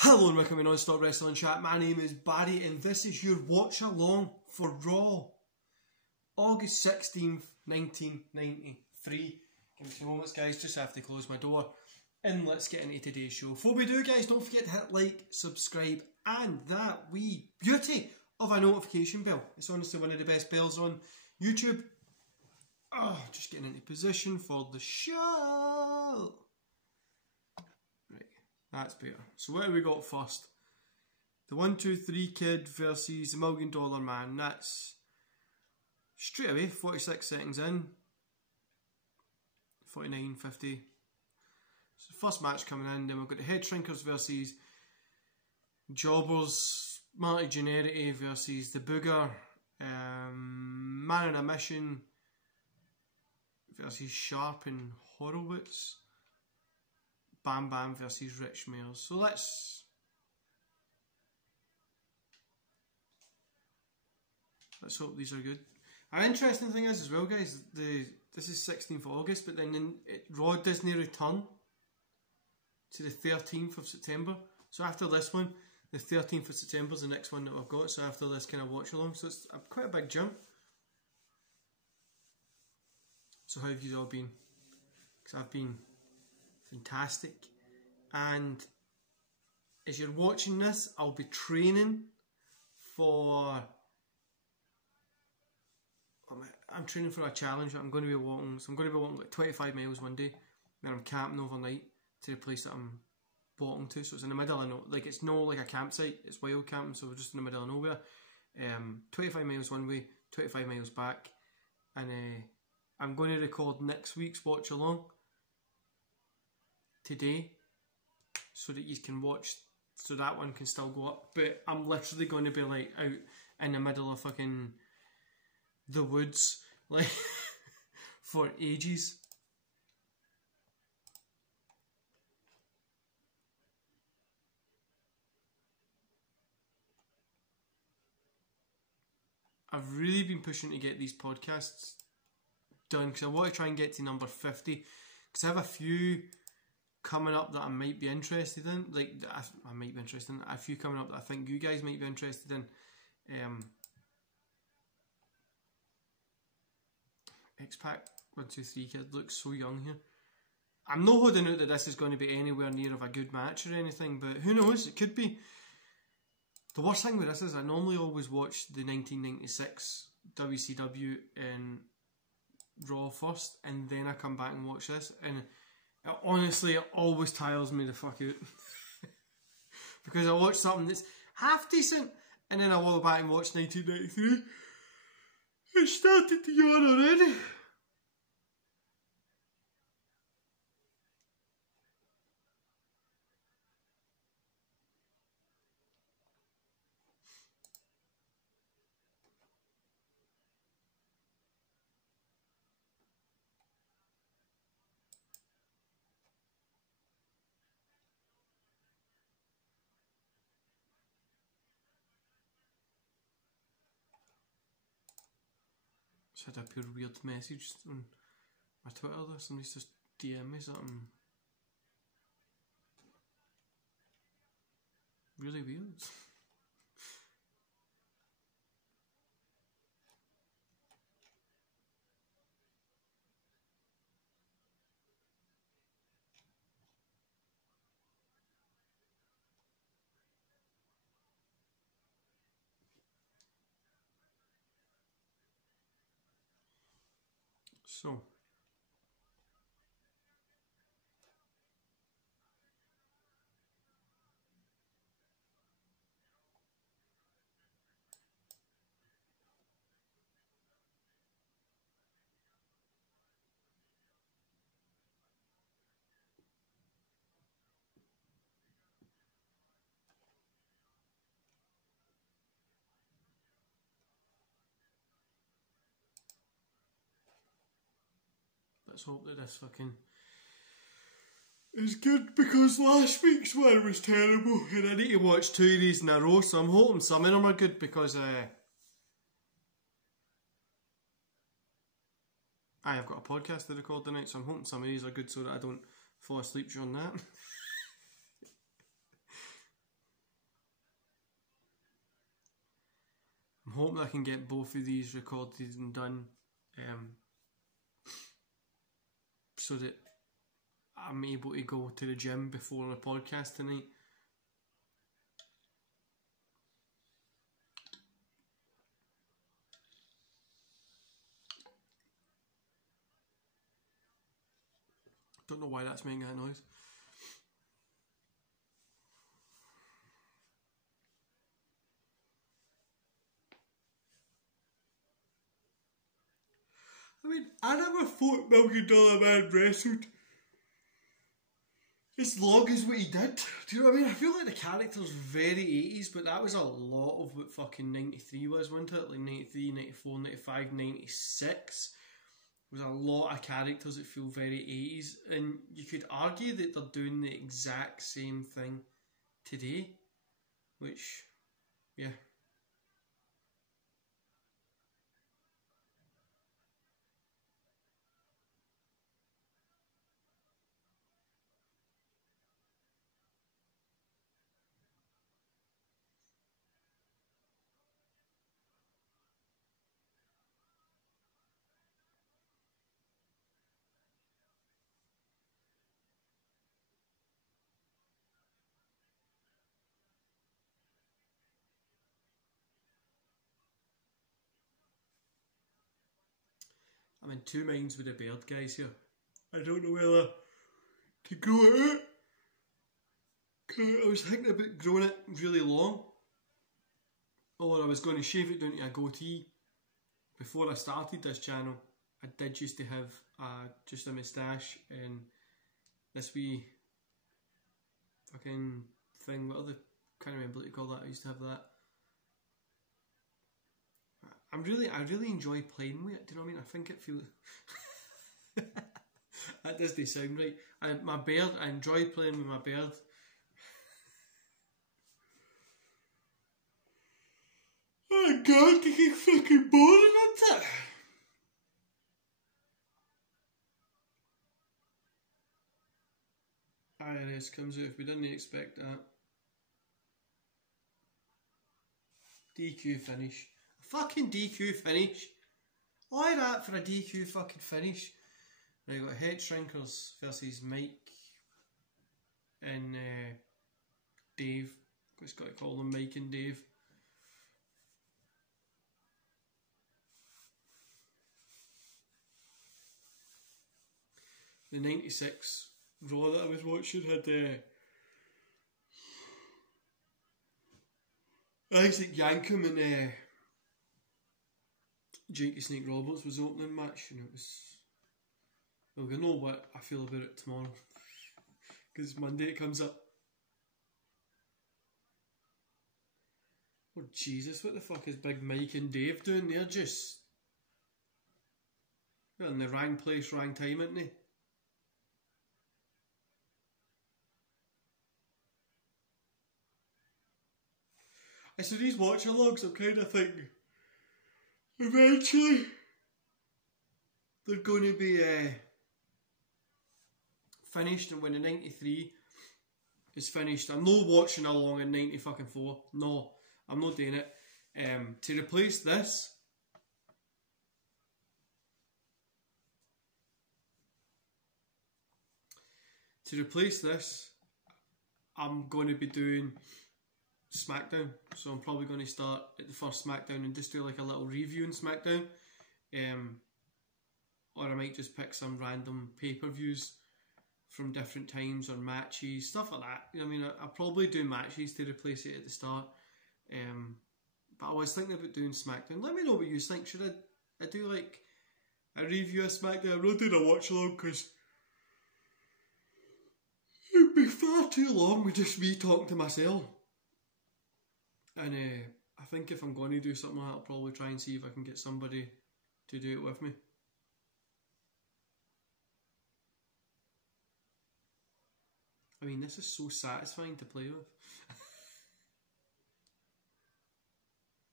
Hello and welcome to Non-Stop Wrestling Chat. My name is Barry and this is your watch along for Raw. August 16th, 1993. Give me a few moments guys, just have to close my door. And let's get into today's show. Before we do guys, don't forget to hit like, subscribe and that wee beauty of a notification bell. It's honestly one of the best bells on YouTube. Oh, just getting into position for the show. That's better. So what have we got first? The 1-2-3 Kid versus the $1 Million Man. That's straight away, 46 seconds in. 49, 50. So first match coming in. Then we've got the Head Shrinkers versus Jobbers. Marty Jannetty versus the Booger. Man on a Mission versus Sharp and Horowitz. Bam Bam versus Rich Mears. So let's hope these are good. An interesting thing is as well guys, this is 16th of August, but then Raw Disney return to the 13th of September. So after this one, the 13th of September is the next one that we've got. So after this kind of watch along, so it's quite a big jump. So how have you all been? Because I've been fantastic, and as you're watching this, I'll be training for. I'm training for a challenge that I'm going to be walking. So I'm going to be walking like 25 miles one day, then I'm camping overnight to the place that I'm walking to. So it's in the middle of like it's no like a campsite. It's wild camping, so we're just in the middle of nowhere. 25 miles one way, 25 miles back, and I'm going to record next week's watch along today so that you can watch, so that one can still go up, but I'm literally going to be like out in the middle of fucking the woods like for ages. I've really been pushing to get these podcasts done because I want to try and get to number 50 because I have a few coming up that I might be interested in. Like I might be interested in a few coming up that I think you guys might be interested in. X-Pac 1-2-3 Kid looks so young here. I'm not holding out that this is going to be anywhere near of a good match or anything, but who knows? It could be. The worst thing with this is I normally always watch the 1996 WCW and Raw first, and then I come back and watch this, and honestly, it always tires me the fuck out. Because I watch something that's half decent, and then I go back and watch 1993. It started to yawn already. Just had a pure weird message on my Twitter there. Somebody's just DM me something really weird. So let's hope that this fucking is good, because last week's one was terrible and I need to watch 2 of these in a row, so I'm hoping some of them are good because I've got a podcast to record tonight, so I'm hoping some of these are good so that I don't fall asleep during that. hoping I can get both of these recorded and done, so that I'm able to go to the gym before the podcast tonight. Don't know why that's making that noise. I mean, I never thought $1 Million Man wrestled as long as what he did. Do you know what I mean? I feel like the character's very 80s, but that was a lot of what fucking 93 was, wasn't it? Like 93, 94, 95, 96 was a lot of characters that feel very 80s, and you could argue that they're doing the exact same thing today, which, yeah. I'm in two minds with the beard guys here. I don't know whether to grow it out. I was thinking about growing it really long, or I was going to shave it down to a goatee. Before I started this channel, I did used to have just a moustache and this wee fucking thing, what other, can't remember what you call that, I used to have that. I really enjoy playing with it, do you know what I mean? I think it feels... that doesn't sound right. My beard, I enjoy playing with my beard. Oh my god, you get fucking boring, isn't it? IRS comes out if we didn't expect that. DQ finish. A fucking DQ finish. Why that for a DQ fucking finish? Right, we've got Head Shrinkers versus Mike and Dave. Just got to call them Mike and Dave. The 96 Raw that I was watching had Isaac Yankem and Jakey Snake Roberts was the opening match, and it was... Well, we'll know what I feel about it tomorrow, because Monday it comes up. Oh Jesus, what the fuck is Big Mike and Dave doing? They're just... They're in the wrong place, wrong time, aren't they? I said these watch-alongs, I'm kind of thinking eventually they're going to be finished, and when the 93 is finished, I'm not watching along in 94. No, I'm not doing it. To replace this, I'm going to be doing SmackDown, so I'm probably going to start at the first SmackDown and just do like a little review in SmackDown, or I might just pick some random pay-per-views from different times or matches, stuff like that. I mean, I'll probably do matches to replace it at the start, but I was thinking about doing SmackDown. Let me know what you think. Should I do like a review of SmackDown? I'm not doing a watch along because it'd be far too long with just me talking to myself. And I think if I'm going to do something like that, I'll probably try and see if I can get somebody to do it with me. I mean, this is so satisfying to play with.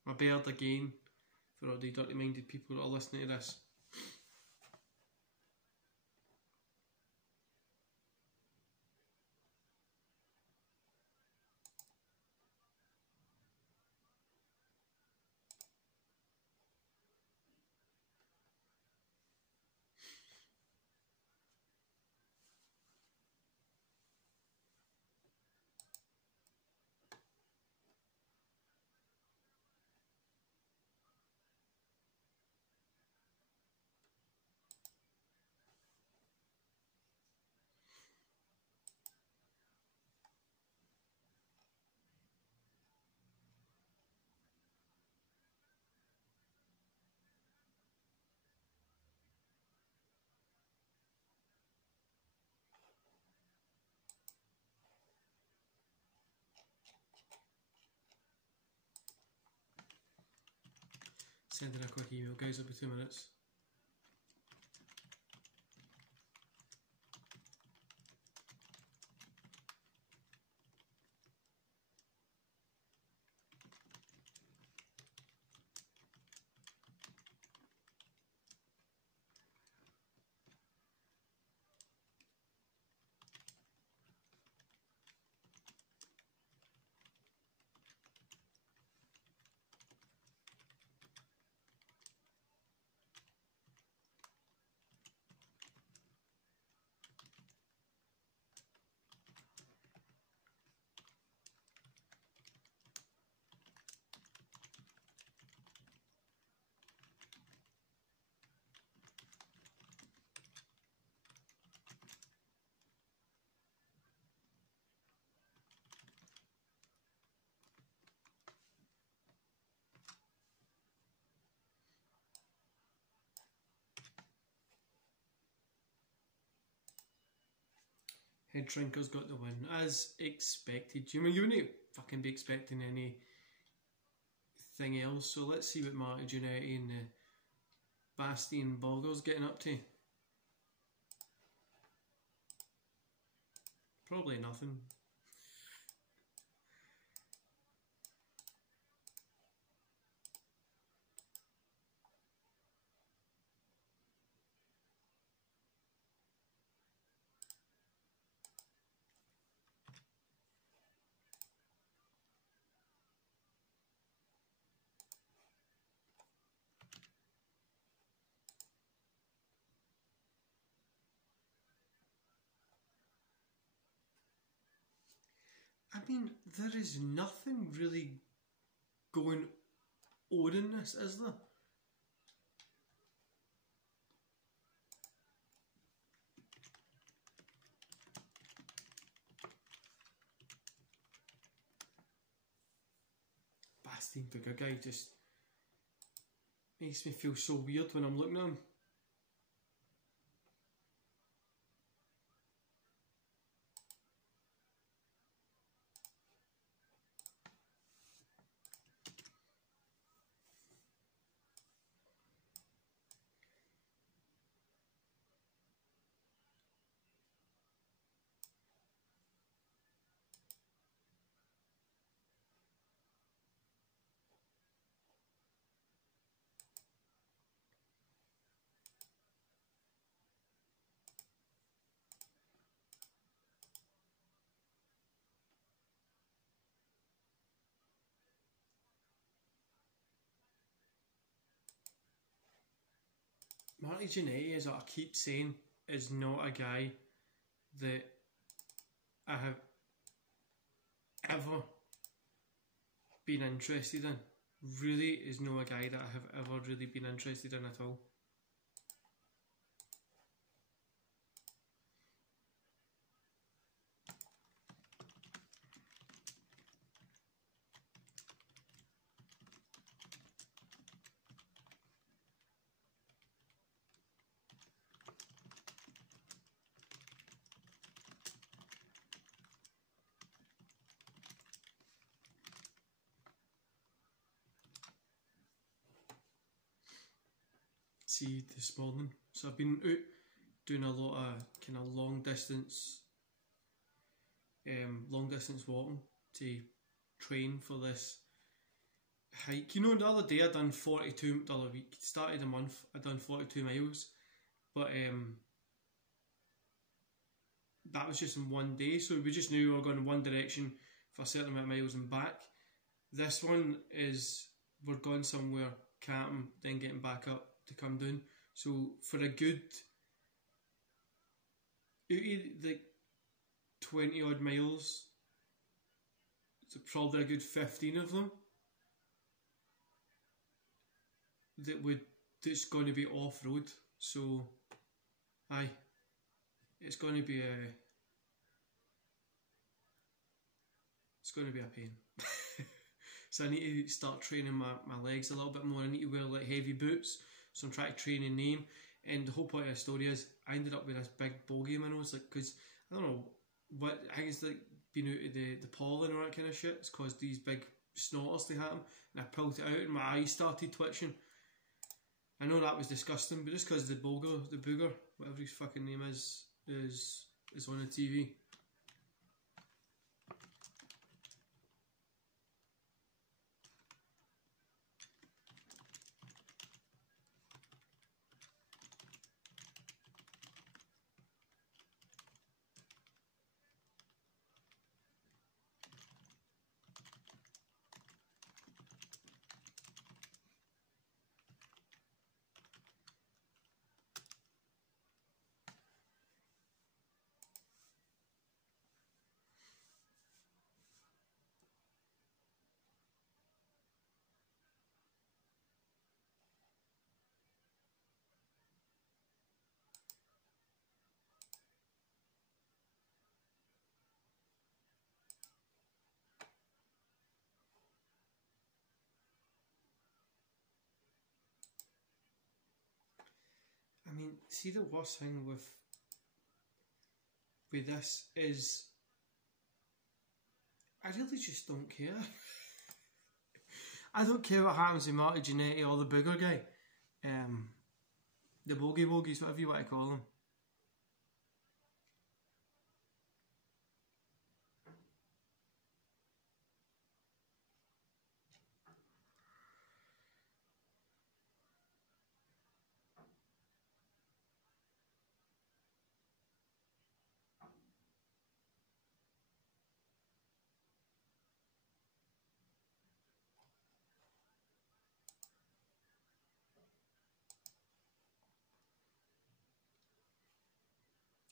My beard again, for all the dirty-minded people that are listening to this. Sending a quick email, guys, it'll be 2 minutes. Head Shrinker's got the win, as expected. You wouldn't fucking be expecting anything else. So let's see what Marty Jannetty and the Bastien Bulgar's getting up to. Probably nothing. I mean, there is nothing really going on in this, is there? Bastien Bulgar guy just makes me feel so weird when I'm looking at him. Marty Jannetty, as I keep saying, is not a guy that I have ever been interested in. Really is not a guy that I have ever really been interested in at all. See this morning, so I've been out doing a lot of kind of long distance walking to train for this hike. You know, the other day I done 42, the other week, started the month, I done 42 miles, but that was just in one day, so we just knew we were going in one direction for a certain amount of miles and back. This one is, we're going somewhere, camping, then getting back up to come down. So for a good, out of the 20 odd miles, so probably a good 15 of them that's going to be off road. So aye, it's going to be a pain. So I need to start training my legs a little bit more. I need to wear like heavy boots, so I'm trying to train in them. And the whole point of the story is I ended up with this big bogey in my nose, like, because I don't know what, I think it's like being out of the pollen or that kind of shit. It's caused these big snotters to happen, and I pulled it out and my eyes started twitching. I know that was disgusting, but just because the booger, whatever his fucking name is on the TV. I mean, see, the worst thing with this is I really just don't care. I don't care what happens to Marty Jannetty or the booger guy. The bogies, whatever you want to call them.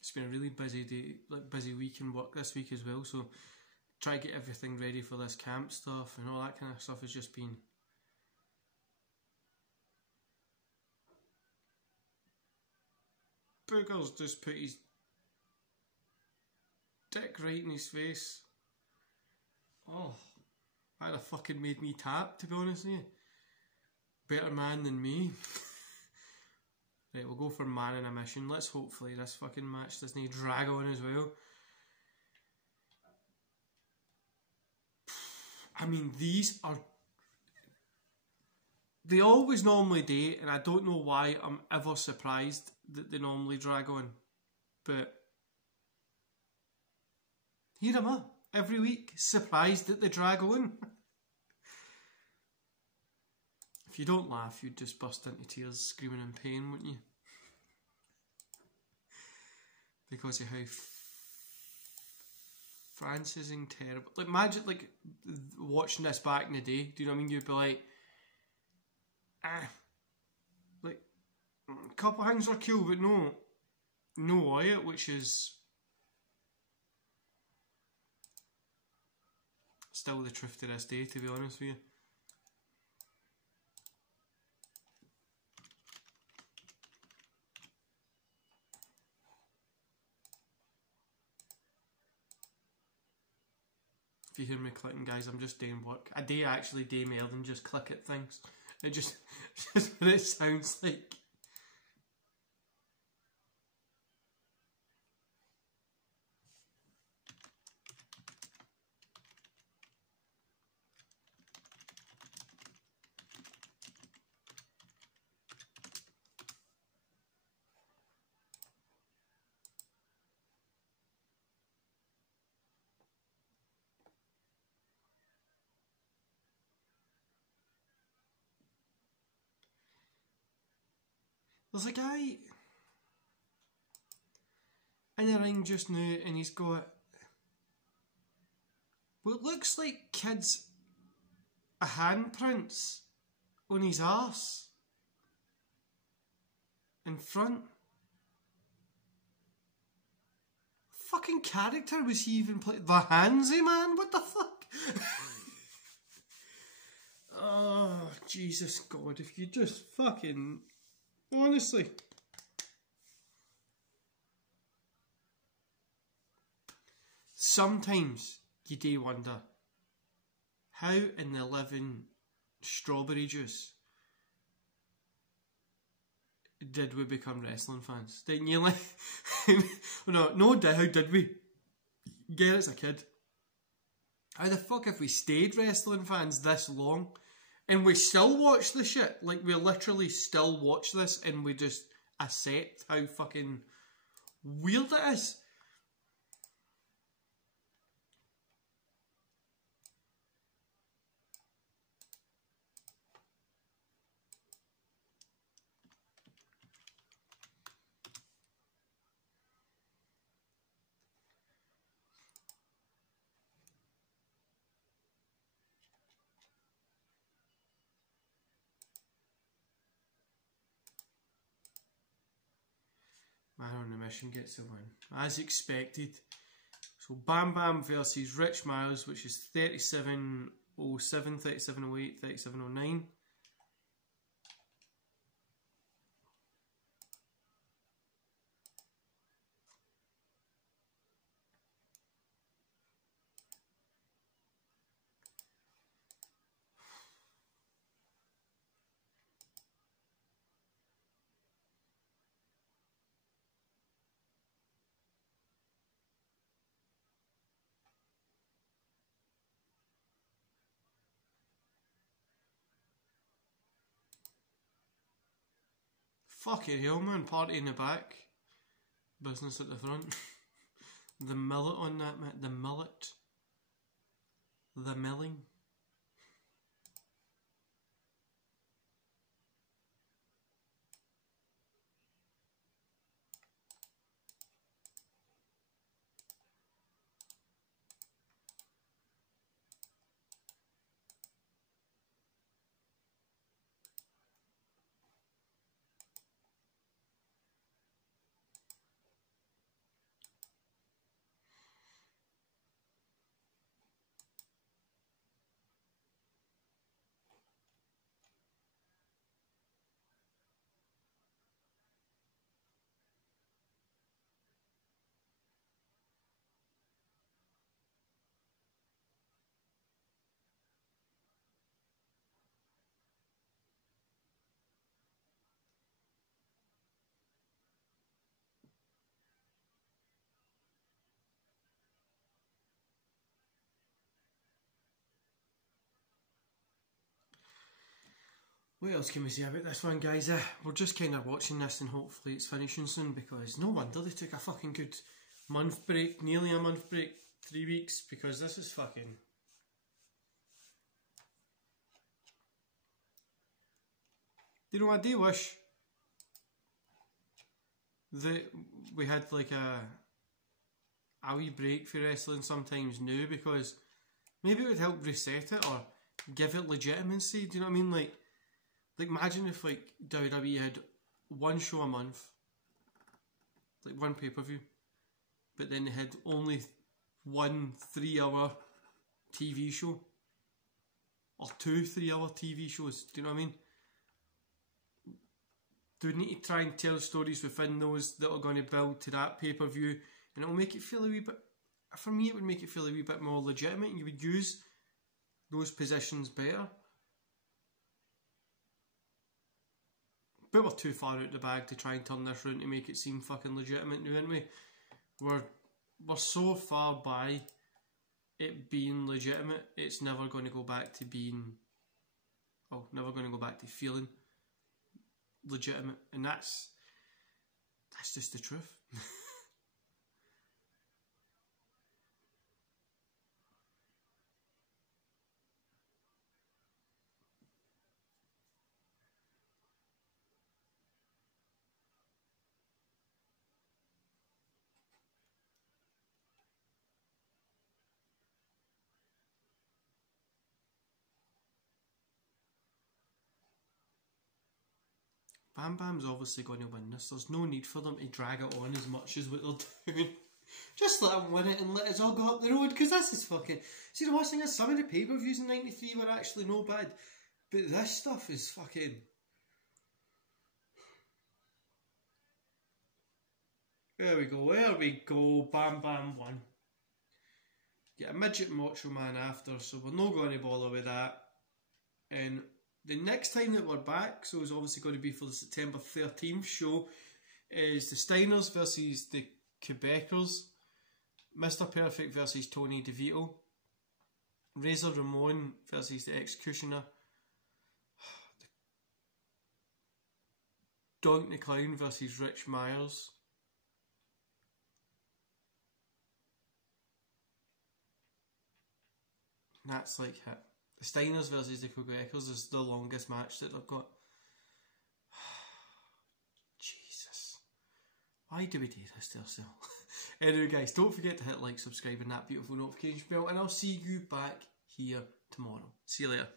It's been a really busy day, like busy week in work this week as well, so try to get everything ready for this camp stuff and all that kind of stuff has just been Booger's just put his dick right in his face. Oh, that'd have fucking made me tap, to be honest with you. Better man than me. Right, we'll go for man in a mission. Let's hopefully this fucking match doesn't drag on as well. I mean, these are... They always normally do, and I don't know why I'm ever surprised that they normally drag on. But... Here am I, every week, surprised that they drag on. If you don't laugh, you'd just burst into tears screaming in pain, wouldn't you? Because of how France is in terrible. Like, imagine, like, watching this back in the day, do you know what I mean? You'd be like, like, a couple of things are cool, but no Wyatt, which is still the truth to this day, to be honest with you. If you hear me clicking, guys, I'm just doing work. I do actually do more than just click at things. It just what it sounds like. There's a guy in the ring just now and he's got what looks like kids' handprints on his arse in front. Fucking character was he even playing? The Handsy man? What the fuck? Oh, Jesus God, if you just fucking... Honestly. Sometimes you do wonder, how in the living strawberry juice did we become wrestling fans? Didn't you like... no doubt, how did we get as a kid? How the fuck have we stayed wrestling fans this long And we still watch the shit. Like, we literally still watch this and we just accept how fucking weird it is. Man on the Mission gets the win, as expected. So Bam Bam versus Rich Miles, which is 37.07, 37.08, 37.09. Fucking hell, man. Party in the back. Business at the front. The millet on that, man. The millet. The milling. What else can we say about this one, guys? We're just kind of watching this and hopefully it's finishing soon, because no wonder they took a fucking good month break, nearly a month break, 3 weeks, because this is fucking... You know, I do wish that we had like a wee break for wrestling sometimes now, because maybe it would help reset it or give it legitimacy. Do you know what I mean? Like imagine if like WWE had one show a month, like one pay-per-view, but then they had only one 3-hour TV show, or 2 3-hour TV shows. Do you know what I mean? Do we need to try and tell stories within those that are going to build to that pay-per-view, and it'll make it feel a wee bit, for me it would make it feel a wee bit more legitimate, and you would use those positions better. But we're too far out the bag to try and turn this round to make it seem fucking legitimate now, aren't we? We're so far by it being legitimate, it's never going to go back to being, well, never going to go back to feeling legitimate, and that's just the truth. Bam Bam's obviously going to win this. There's no need for them to drag it on as much as what they're doing. Just let them win it and let us all go up the road, because this is fucking... See, the worst thing is some of the pay-per-views in '93 were actually no bad, but this stuff is fucking... There we go, Bam Bam won. Get a midget Macho Man after, so we're not going to bother with that. And the next time that we're back, so it's obviously going to be for the September 13th show, is the Steiners versus the Quebecers, Mr. Perfect versus Tony DeVito, Razor Ramon versus the Executioner, Doink the Clown versus Rich Myers. That's like it. The Steiners versus the Quebecers is the longest match that they've got. Jesus. Why do we do this to ourselves? Anyway guys, don't forget to hit like, subscribe and that beautiful notification bell, and I'll see you back here tomorrow. See you later.